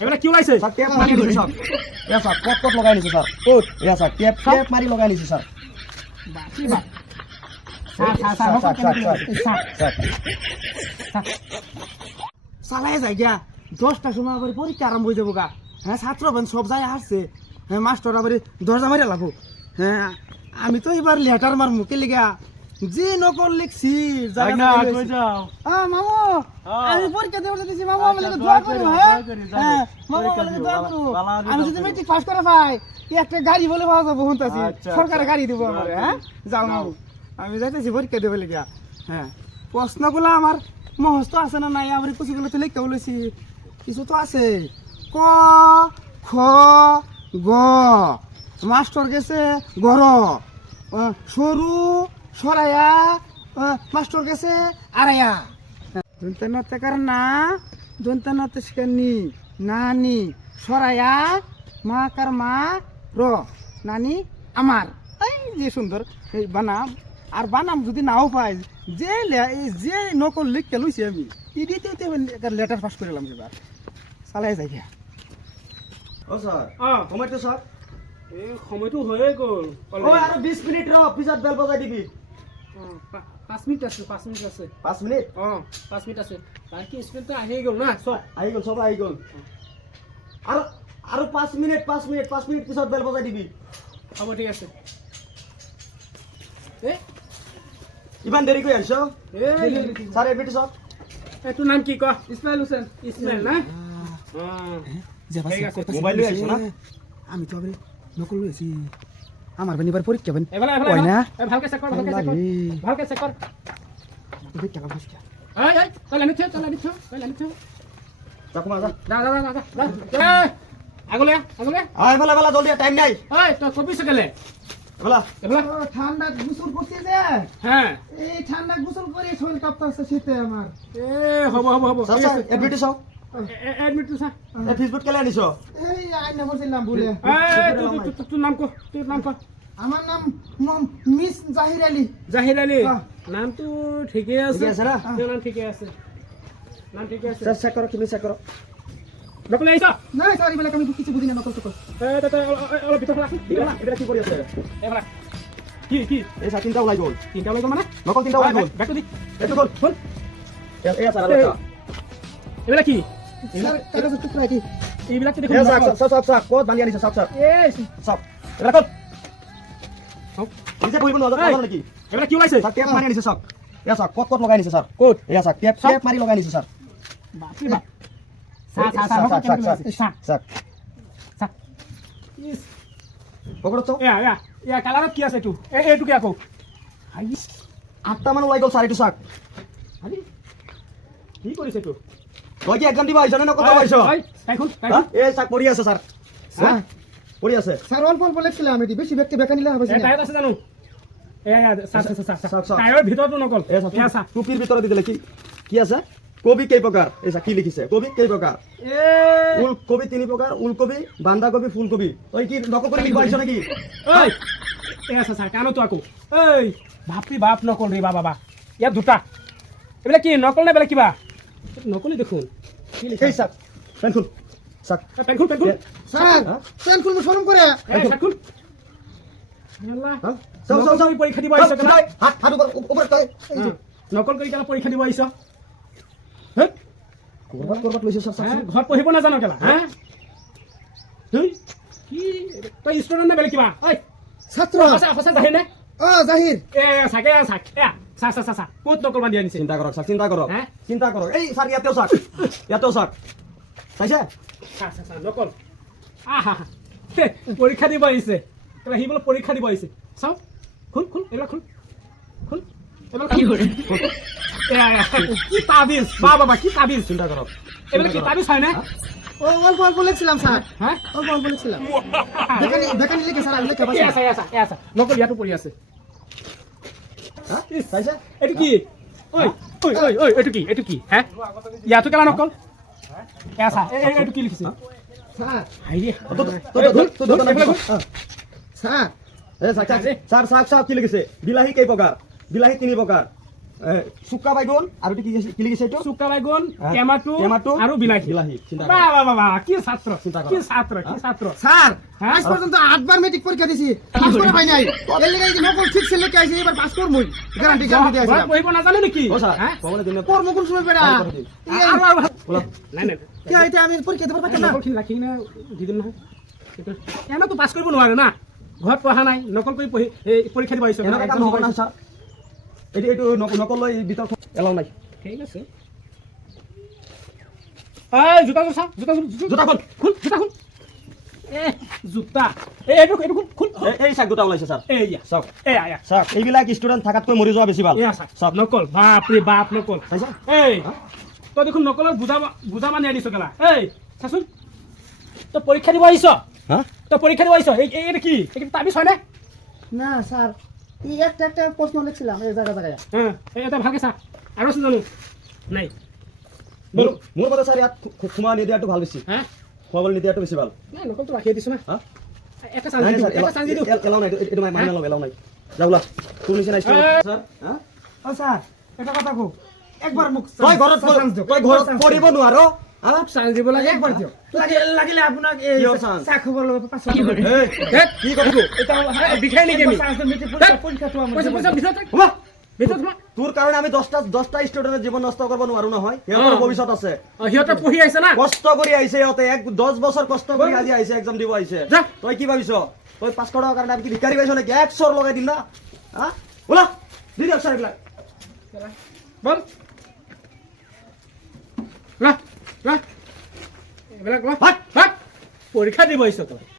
এবারে কি ওলাইছে স্যার টেপ মারি দিছে স্যার এ স্যার কট কট লগাই নিছে স্যার কোট এ স্যার টেপ টেপ মারি লগাই নিছে স্যার বাকি বা চালাই যাই গিয়া 10টার সময় আবার পরীক্ষা আরম্ভ হয়ে যাবো গা হ্যাঁ ছাত্র সব যায় আসছে হ্যাঁ মাস্টার আবার দরজা মারিয়া লাগবো হ্যাঁ আমি তো এবার লেটার মার মুখে লিখা যে নকল লিখছি মামু আমি পরীক্ষা দেবো দিছি মামু আমি দোয়া করি হ্যাঁ মামু আমি দোয়া করু আমি যদি মেট্রিক পাস করে পাই একটা গাড়ি বলে পাওয়া যাবো হুনতাছি সরকারে গাড়ি দেবো আমার হ্যাঁ যাও মামু আমি যাইতেছি পরীক্ষা দেবো লিখা হ্যাঁ প্রশ্নগুলো আমার মহস্ত আছে না নাই আবার কিছুগুলো তো লিখতে বলেছি কিছু তো আছে ক খ গ মাস্টার গেছে গর সরু সরাইয়া মাস্টার গেছে আড়াইয়া দন্তানাতেকার না দন্তানাতেকার নি নানি সরাইয়া মা কার মা র নানি আমার এই যে সুন্দর এই বানাম আর বানাম যদি নাও পাই যে যে নকল লিখতে লইছি আমি ইডিতে লেটার পাস করে এলাম এবার চালাই যাই গিয়া ও স্যার সময় তো স্যার এই সময়টো হয়ে গ'ল ও আর 20 মিনিট র পিছত বেল বজাই দিবি 5 মিনিট আছে 5 মিনিট আছে 5 মিনিট 5 মিনিট আছে বাকি স্টুডেন্ট আহি গ'ল না সব আহি গ'ল সব আহি গ'ল আর আর 5 মিনিট পিছত বেল বজাই দিবি হ'ব ঠিক আছে এ ইমান দেৰি কৰি আছো এই স্যার এবিটি স্যার তোৰ নাম কি ক ইসমাইল হোসেন ইসমাইল না ঠিক আছে মোবাইল লৈ আহিছ না আমি তো আবার নকল লইছি আমার বানিবার পরীক্ষা বানি এবারে কই না ভালকে চেক কর ভালকে চেক কর পরীক্ষা কাম হইছে এই চল আনি থ যাক মা যা যা আগলে আয় বলা বলা জলদি টাইম নাই এই তো কবি সকেলে বলা এবলা ঠান্ডা গোসল করতে যে হ্যাঁ এই ঠান্ডা গোসল করে শরীর কাঁপতাছে শীতে আমার এ হব sir sir ABT sir admit তো স্যার এ ফেসবুক কেলে আনিছ এই আইনা বলছিলাম বলে এই তোর নাম কো আমার নাম মিস জাহির আলী জাহির আলী নাম তো ঠিকই আছে ঠিকই আছে না? তোর নাম ঠিকই আছে স্যার চেক করো তুমি চেক করো নকল আইছ না সরি বলে আমি কিছু বুঝি না নকল তো এই তো অলপ ভিতর রাখ এটা কি কৰি আছে এবলা কি এই স্যার তিনটা ওলাই গ'ল তিনটা লাগো মানে নকল তিনটা ওলাই গ'ল ব্যাক দি এইটো গ'ল খোল এই স্যার আলাদা এবলা কি স্যার কাগজ টুকরা কি এইবিলাক তো দেখুন এই স্যার ক'ত বান্ধি আনিছ সব স্যার এই সব এটা ক'ত সব নিজে পঢ়িব নোৱাৰা নেকি এবলা কি ওলাইছে স্যার টেপ মাৰি আনিছে সব এয়া স্যার ক'ত লগাই আনিছে স্যার কোট এয়া স্যার টেপ মাৰি লগাই আনিছে স্যার বাপরে বাপ সা পকড়ো তো এ কালাৰত কি আছে এইটো এইটো কি আকৌ হাই 8টা মান ওলাই গ'ল স্যার এইটো চাক হাই কি কৰিছে এইটো তই কি এক্সাম দিব আহিছ নে নকল আহিছ তাইখন এই চাক পঢ়ি আছে স্যার হ্যাঁ পঢ়ি আছে স্যার অল্প অল্প লেখছিলাম এটি বেশি ব্যক্তি বেকা নিলে হবে এ টায়ার আছে জানো টায়াৰৰ ভিতৰতো নকল এই চাক টুপিৰ ভিতৰত দিলে কি আছে কবি কেই প্ৰকাৰ এই চাক কি লিখিছে কবি কেই প্ৰকাৰ উল কবি 3 প্ৰকাৰ উলকবি বান্ধাকবি ফুলকবি তই কি নকল কৰি লিখিব আহিছ নেকি এই এ আছে স্যার কেন তো আকৌ এই বাপৰি বাপ নকল ৰে বাবা ইয়াত দুটা এইবিলাক কি নকল নে বেলেগ কিবা নকলি দেখোন কি লিখা এই চাক পেনখুল চাক পেনখুল স্যার পেন কোন শরম করে এই সাকুল আল্লাহ চাও পৰীক্ষা দিব আহিছ কেলা হাত ওপৰ তই নকল কৰি কেলা পৰীক্ষা দিব আহিছ হে কৰবাত লৈছ চাক ঘৰত পঢ়িব নাজানো কেলা হা তুই কি তই ষ্টুডেণ্ট নে বেলেগ কিবা ঐ ছাত্র সঁচা জাহিৰ নে জাহির এ চাকে চা ক'ত নকল বান্ধি আনিছে চিন্তা কৰক চাক চিন্তা কৰক হে? চিন্তা কৰক এই চাক ইয়াতেও চাক চাইছে চা নকল আহা পৰীক্ষা দিব আহিছে কেলা সি বোলে পৰীক্ষা দিব আহিছে চাও খুল এইবিলাক খুল এইবিলাক কি কৰে কি তাবিজ বাবা কি তাবিজ চিন্তা কৰক এইবিলাক কি তাবিজ হয় না ও অল্প অল্প লেখছিলাম স্যার হ্যাঁ অল্প অল্প লেখছিলাম বেকানি লিখে স্যার আমি লেখা এ আছে নকল ইয়াতো পৰি আছে চাইছে এইটো কি ঐ এইটো কি হ্যাঁ ইয়াতো কেলা নকল এ আছে এইটো কি লিখিছে স্যার হাইৰে স্যার এই চাক কি লিখিছে বিলাহী কেই প্ৰকাৰ বিলাহী 3 প্ৰকাৰ চুকা বাইগন আৰু কি কি লিখিছে এইটো চুকা বাইগন, হ্যাঁ, টেমাটো টেমাটো আৰু বিলাহী। বিলাহী চিন্তা বাহ, বাহ, বাহ, বাহ, কি ছাত্র, চিন্তা করো। কি ছাত্র, কি ছাত্র। স্যার হ্যাঁ? আজ পর্যন্ত 8 বার মেট্রিক পরীক্ষা দিছি পাস করে পাই নাই এর লাগি যে নকল ঠিক ছেলে কে আইছে এবার পাস করমই গ্যারান্টি গ্যারান্টি দিয়ে ঘৰত আইছিলাম পঢ়িব নাজানে নেকি? ও স্যার হ্যাঁ? কবলে দিন করব কোন সময় বেড়া আৰু, আৰু। বলা নাই, নাই, কি আইতে আমি পরীক্ষা দেব পারতাম না নকলখিনি ৰাখি কিনে দি দিম নহয়। এনেতো পাছ কৰিব নোৱাৰে না, ঘৰত পঢ়া নাই, নকল কৰি পঢ়ি এই পৰীক্ষা দিব আহিছে। এনেকা কাম হ'ব না স্যার এইটো এইটো নকল লৈ ভিতৰত এলাও নাই ঠিক আছে। এই জোতা চা, জোতা জোতা খুল। খুল, জোতা খুল। জোতা এইটো এইটো খুল, খুল। এই চাক দুটা ওলাইছে স্যার এইয়া, চাওক এয়া, চাওক এইবিলাক ষ্টুডেণ্ট থাকাতকৈ মৰি যোৱা বেছি ভাল এয়া চা, চাওক নকল। বাপৰে বাপ, নকল। চাইছা এই হা? তই দেখোন নকলৰ বুজা মানে আনিছ কেলা। এই চাচোন, তই পৰীক্ষা দিব আহিছ, হা তই পৰীক্ষা দিব আহিছ। এইটো কি, এইটো তাবিজ হয়নে? না স্যার এই একটা একটা প্রশ্ন লিখছিলাম এই জায়গা জায়গায় হ্যাঁ, এটা ভালকে চা। আৰু আছে জানো? নাই। মোৰ মতে স্যার ইয়াত সোমোৱা নিদিয়াটো ভাল বেছি হ্যাঁ, সোমাবলৈ নিদিয়াটো বেছি ভাল নাই, নকলটো ৰাখিয়ে দিছো না। হা এটা চান্স নাই দি নাই দিওঁ, এটা চান্স দি দিওঁ। স্যার এলাও নাই এইটো মাইনা লওঁ এলাও নাই যা ওলা তোৰ নিচিনা ষ্টুডেণ্ট স্যার হা ও স্যার এটা কথা কো একবার মুখ তই ঘৰত চান্স দিও তই ঘৰত পঢ়িব নোৱাৰ হা চান্স দিব লাগে। একবার দিও লাগিলে আপোনাক এই কিয় চান্স? চা খবৰ লব 500 এই দেখ, কি কথা এটা বিষয় নেকি আমি? চান্স মেট্রিক পরীক্ষাটো আমার পইচা পইচা ভিতৰত থাক, সোমা ভিতৰত সোমা। তোৰ কাৰণে আমি 10টা ষ্টুডেণ্টৰ জীৱন নষ্ট কৰিব নোৱাৰো নহয় সিহঁতৰ ভৱিষ্যত আছে সিহঁতে পঢ়ি আহিছে না। কষ্ট কৰি আহিছে সিহঁতে 10 বছৰ কষ্ট কৰি আজি আহিছে এক্সাম দিব আহিছে যা। তই কি ভাবিছ তই পাছ কৰাৰ কাৰণে আমি কি ভিকাৰী পাইছ নেকি 100 লগাই দিম না হা ওলা দি দিয়ক ছাৰ এইবিলাক বল, লা লা, এইবিলাক লা, ভাগ ভাগ। পৰীক্ষা দিব আহিছ তই।